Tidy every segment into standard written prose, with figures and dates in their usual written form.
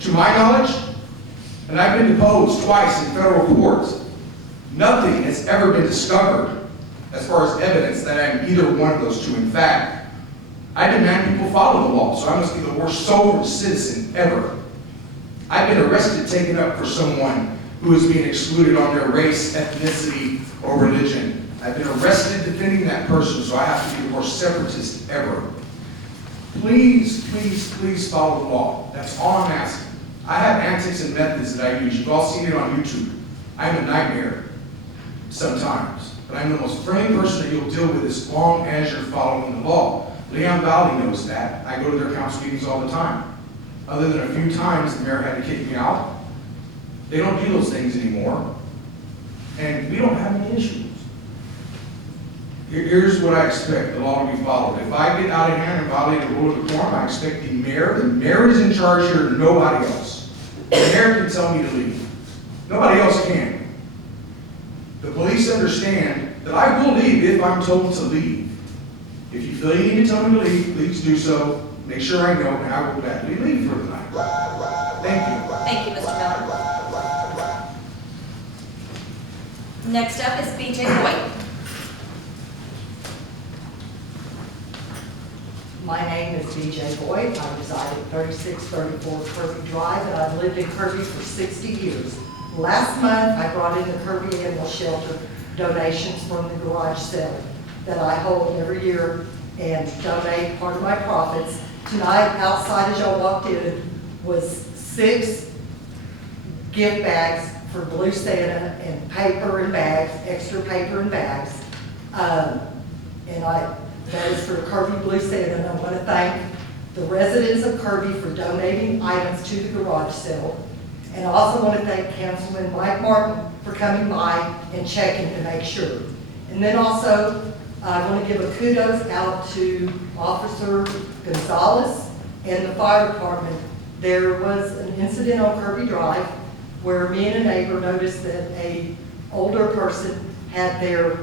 to my knowledge, and I've been deposed twice in federal courts, nothing has ever been discovered as far as evidence that I am either one of those two. In fact, I demand people follow the law, so I must be the worst sober citizen ever. I've been arrested taken up for someone who is being excluded on their race, ethnicity, or religion. I've been arrested defending that person, so I have to be the worst separatist ever. Please, please, please follow the law. That's all I'm asking. I have antics and methods that I use. You've all seen it on YouTube. I'm a nightmare sometimes, but I'm the most friendly person that you'll deal with as long as you're following the law. Leon Valley knows that. I go to their council meetings all the time. Other than a few times the mayor had to kick me out. They don't do those things anymore. And we don't have any issues. Here's what I expect the law to be followed. If I get out of hand and violate the rule of decorum, I expect the mayor is in charge here, nobody else. The mayor can tell me to leave. Nobody else can. The police understand that I will leave if I'm told to leave. If you feel you need to tell me to leave, please do so. Make sure I know, and I will gladly leave for the night. Thank you. Thank you, Mr. Miller. Next up is BJ Boyd. My name is BJ Boyd. I reside at 3634 Kirby Drive, and I've lived in Kirby for 60 years. Last month, I brought in the Kirby Animal Shelter donations from the garage sale that I hold every year and donate part of my profits. Tonight, outside as y'all walked in, was 6 gift bags for Blue Santa and paper and bags, extra paper and bags. That is for Kirby Blue Santa, and I want to thank the residents of Kirby for donating items to the garage sale. And I also want to thank Councilman Mike Martin for coming by and checking to make sure. And then also, I want to give a kudos out to Officer Gonzalez and the fire department. There was an incident on Kirby Drive where me and a neighbor noticed that an older person had their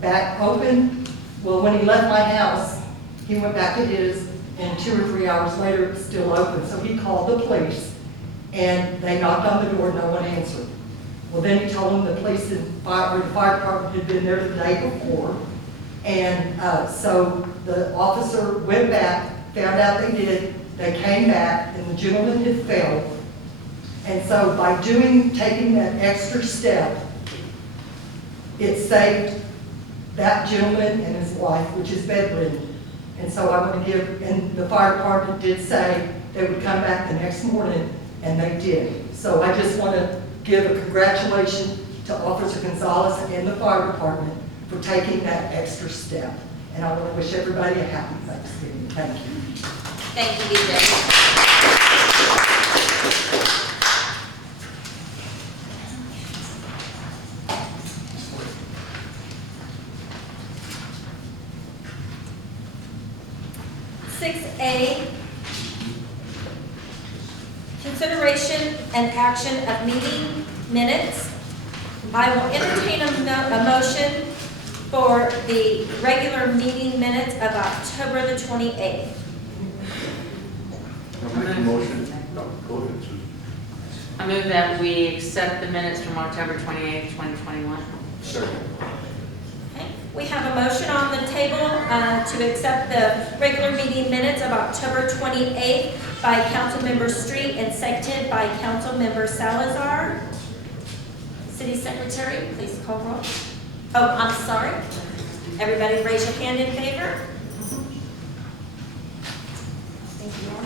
back open. Well, when he left my house, he went back to his, and 2 or 3 hours later, it was still open. So he called the police, and they knocked on the door, no one answered. Well, then he told them the police and the fire department had been there the day before. And so the officer went back, found out they did, they came back, and the gentleman had failed. And so by taking that extra step, it saved that gentleman and his wife, which is bedridden. And so I want to give, and the fire department did say they would come back the next morning, and they did. So I just want to give a congratulations to Officer Gonzalez and the fire department for taking that extra step. And I want to wish everybody a happy Thanksgiving. Thank you. Thank you, BJ. 6A, consideration and action of meeting minutes. I will entertain a motion for the regular meeting minutes of October the 28th. I'll make a motion. No, go ahead, Susan. I move that we accept the minutes from October 28th, 2021. Second. Okay. We have a motion on the table to accept the regular meeting minutes of October 28th by Councilmember Street and seconded by Councilmember Salazar. City Secretary, please call roll. Oh, I'm sorry. Everybody raise your hand in favor. Thank you all.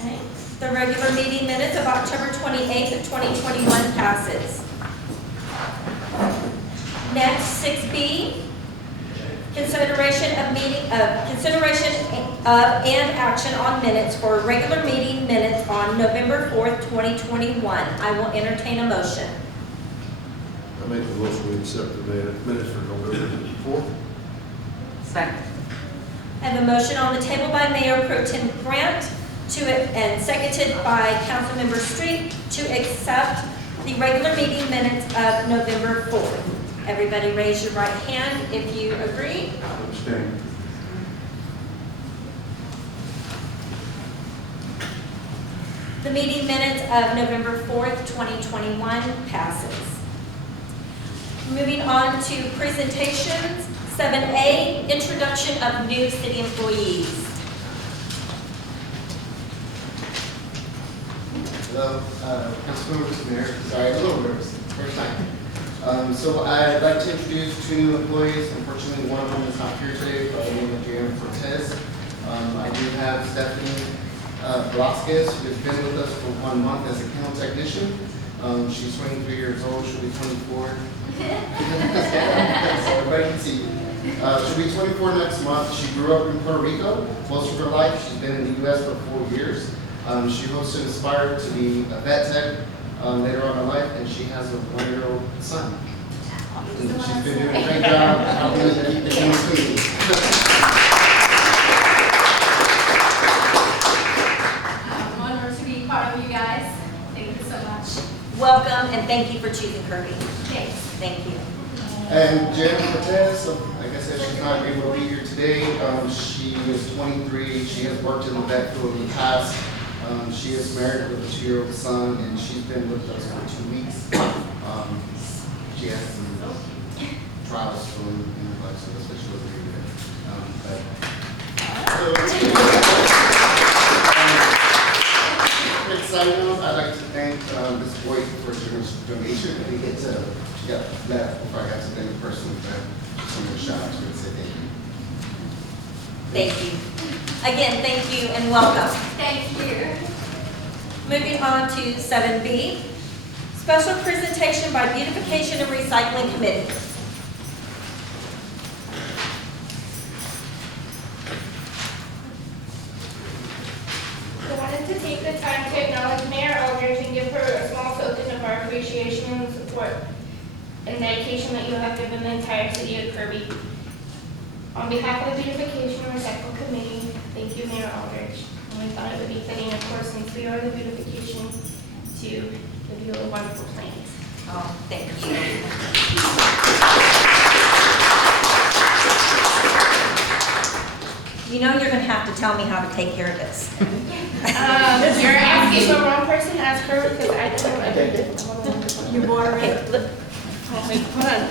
Okay. The regular meeting minutes of October 28th of 2021 passes. Next, 6B, consideration of and action on minutes for regular meeting minutes on November 4th, 2021. I will entertain a motion. I make the motion we accept the minutes for November 4th. Second. I have a motion on the table by Mayor Pro Tem Grant and seconded by Councilmember Street to accept the regular meeting minutes of November 4th. Everybody raise your right hand if you agree. Abstain. The meeting minutes of November 4th, 2021 passes. Moving on to presentations. 7A, introduction of new city employees. Hello, Councilmembers, Mayor, sorry, a little nervous, first time. So I'd like to introduce two new employees. Unfortunately, one of them is not here today, by the name of Jan Cortez. I do have Stephanie Velasquez, who has been with us for 1 month as a kennel technician. She's 23 years old, she'll be 24. So everybody can see. She'll be 24 next month. She grew up in Puerto Rico most of her life. She's been in the U.S. for 4 years. She hopes to aspire to be a vet tech later on in life, and she has a 1-year-old son. And she's been doing a great job helping us keep the team clean. I'm honored to be part of you guys. Thank you so much. Welcome and thank you for choosing Kirby. Thanks. Thank you. And Jan Cortez, so like I said, she's not able to be here today. She is 23. She has worked in the vet field in the past. She is married with a 2-year-old son, and she's been with us for 2 weeks. She has some trials from in her life, so that's what she was here today. Excited note, I'd like to thank Ms. Boyd for her generous donation. I didn't get to, she got left before I got to thank the person, but just wanted to shout out to her and say thank you. Thank you. Again, thank you and welcome. Thank you. Moving on to 7B, special presentation by Beautification and Recycling Committee. I wanted to take the time to acknowledge Mayor Aldridge and give her a small token of our appreciation and support and dedication that you have given the entire city of Kirby. On behalf of the Beautification and Recycling Committee, thank you, Mayor Aldridge. And we thought it would be fitting, of course, since we are the Beautification, to give you a wonderful plant. Oh, thank you. You know you're going to have to tell me how to take care of this. You're asking the wrong person, ask her, because I don't know everything. You water it. Look. Oh, wait, hold on.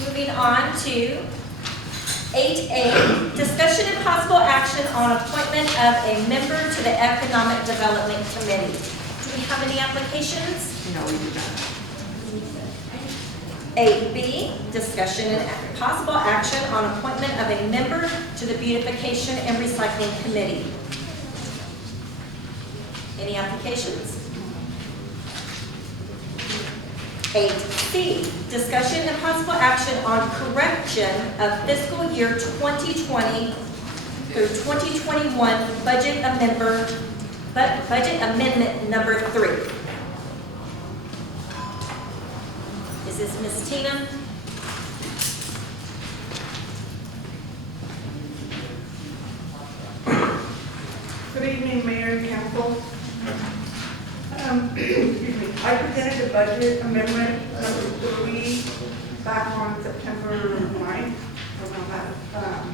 Moving on to 8A, discussion and possible action on appointment of a member to the Economic Development Committee. Do we have any applications? No, we do not. 8B, discussion and possible action on appointment of a member to the Beautification and Recycling Committee. Any applications? 8C, discussion and possible action on correction of fiscal year 2020 through 2021 budget amendment number 3. Is this Ms. Tina? Good evening, Mayor and Council. I presented the budget amendment number 3 back on September 9th, around that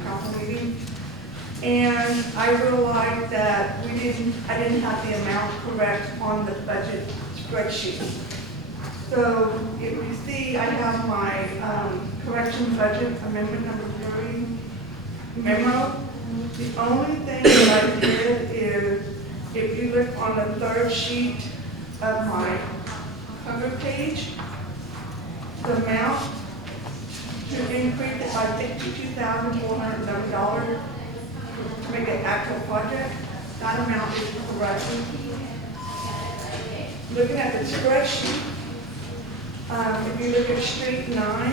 council meeting. And I realized that I didn't have the amount correct on the budget spreadsheet. So if you see, I have my correction budget amendment number 3 memo. The only thing that I did is, if you look on the third sheet of my cover page, the amount to increase it by $62,411 to make an actual project, that amount is correct. Looking at the spreadsheet, If you look at street 9,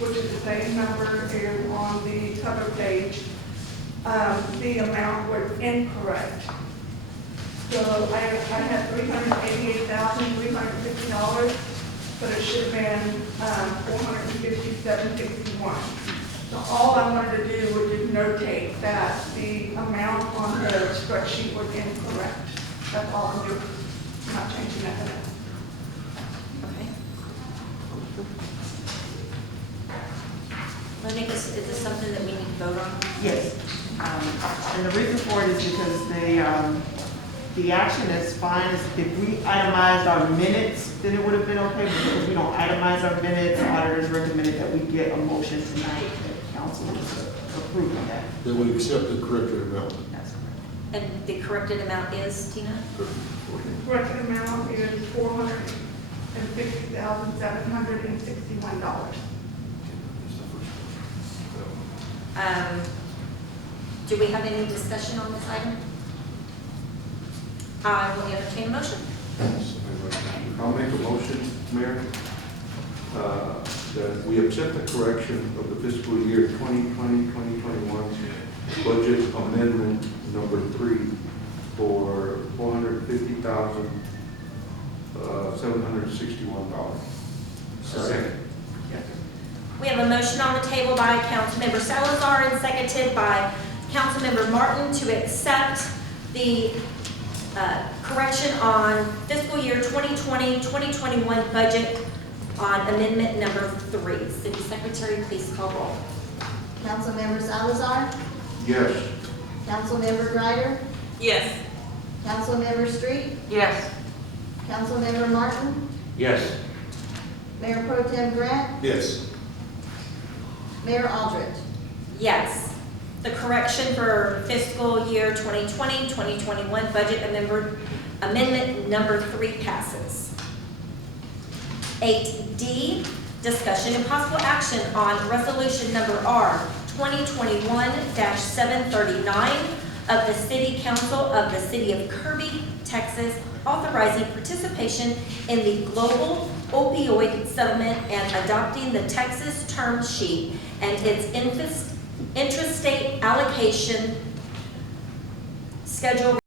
which is the same number is on the cover page, the amount was incorrect. So I had $388,350, but it should have been $457.61. So all I wanted to do was just notate that the amount on the spreadsheet was incorrect. That's all I'm doing. I'm not changing that. Okay. Monica, is this something that we need to vote on? Yes. And the reason for it is because the action is fine. If we itemized our minutes, then it would have been okay, but because we don't itemize our minutes, the auditors recommended that we get a motion tonight that council is approving that. That we accept the corrected amount. That's correct. And the corrected amount is, Tina? Corrected amount is $460,761. Do we have any discussion on this item? I will entertain a motion. I'll make a motion, Mayor, that we accept the correction of the fiscal year 2020-2021 budget amendment number 3 for $450,761. Second. We have a motion on the table by Councilmember Salazar and seconded by Councilmember Martin to accept the correction on fiscal year 2020-2021 budget on amendment number 3. City Secretary, please call roll. Councilmember Salazar, Yes. Councilmember Greider, Yes. Councilmember Street, Yes. Councilmember Martin, Yes. Mayor Pro Tem Grant, Yes. Mayor Aldrich. Yes. The correction for fiscal year 2020-2021 budget amendment number 3 passes. 8D, discussion and possible action on resolution number R 2021-739 of the City Council of the City of Kirby, Texas, authorizing participation in the global opioid settlement and adopting the Texas term sheet and its intrastate allocation schedule